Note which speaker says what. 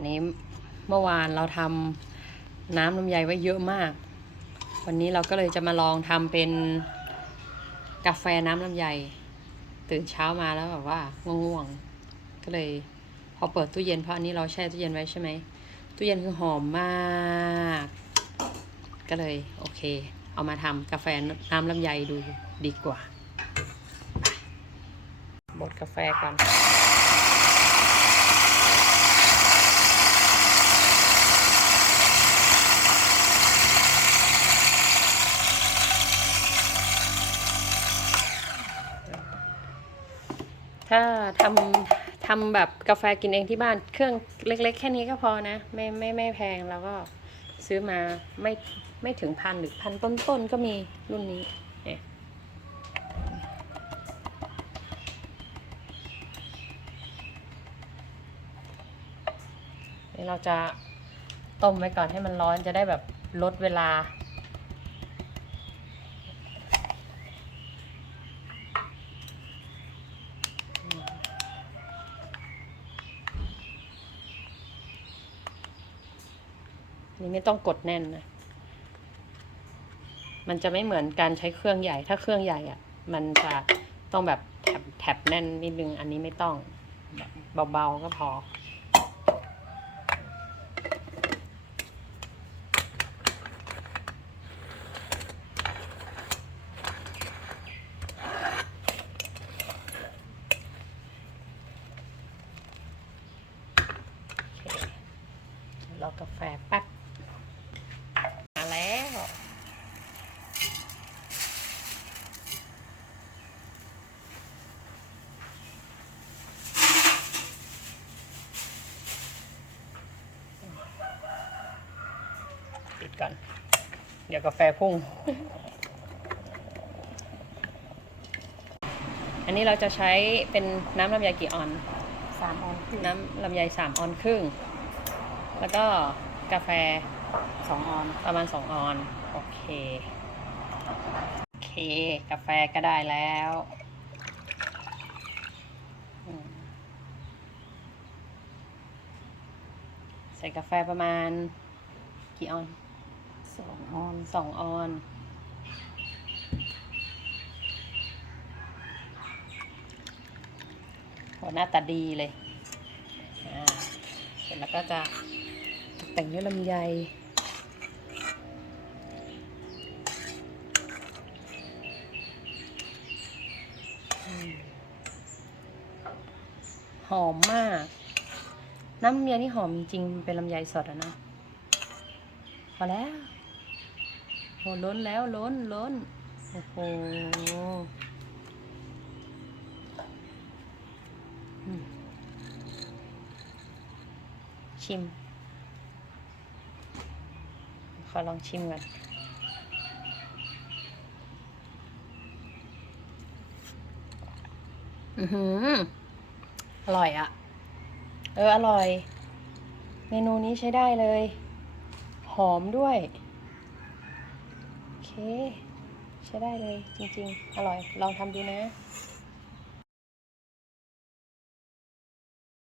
Speaker 1: นนี้เมื่อวานเราทำน้ำลำไยไว้เยอะมาก วันนี้เราก็เลยจะมาลองทำเป็นกาแฟน้ำลำไย ตื่นเช้ามาแล้วแบบว่าง่วงๆ ก็เลยพอเปิดตู้เย็นเพราะอันนี้เราแช่ตู้เย็นไว้ใช่ไหมตู้เย็นคือหอมมาก ก็เลยโอเค เอามาทำกาแฟน้ำลำไยดูดีกว่าบดกาแฟก่อน ถ้าทำทำแบบกาแฟกินเองที่บ้านเครื่องเล็ก ๆ แค่นี้ก็พอนะ ไม่ไม่ไม่แพงแล้วก็ซื้อมาไม่ไม่ถึงพันหรือพันต้นๆก็มีรุ่นนี้เนี่ยเราจะต้มไว้ก่อนให้มันร้อนจะได้แบบลดเวลา นี่ไม่ต้องกดแน่นนะ มันจะไม่เหมือนการใช้เครื่องใหญ่ ถ้าเครื่องใหญ่อะ่ะ มันจะต้องแบบแท็บแท็บแน่นนิดนึง อันนี้ไม่ต้อง เบาๆก็พอเรอกาแฟแป๊บ มาแล้ว ปิด ก่อนเดี๋ยวกาแฟพุ่ง อันนี้เราจะใช้เป็นน้ำลำไยกี่ออน
Speaker 2: สามออนครึ่ง
Speaker 1: น้ำลำไยสามออนครึ่ง แล้วก็กาแฟ
Speaker 2: สองออน
Speaker 1: ประมาณสองออน โอเค โอเค กาแฟก็ได้แล้วอืมใส่กาแฟประมาณกี่ออน
Speaker 2: สองออน
Speaker 1: สองออนหัวหน้าตาดีเลยอ่าเสร็จแล้วก็จะแต่งด้วยลำไยหอมมาก น้ำลำไยนี่หอมจริงเป็นลำไยสดอะนะพอแล้ว โหล้นแล้วล้นล้นโอ้โหชิม ขอลองชิมก่อนอือหือ อร่อยอะเออ อร่อย เมนูนี้ใช้ได้เลย หอมด้วย ใช้ได้เลยจริงๆ อร่อย ลองทำดูนะ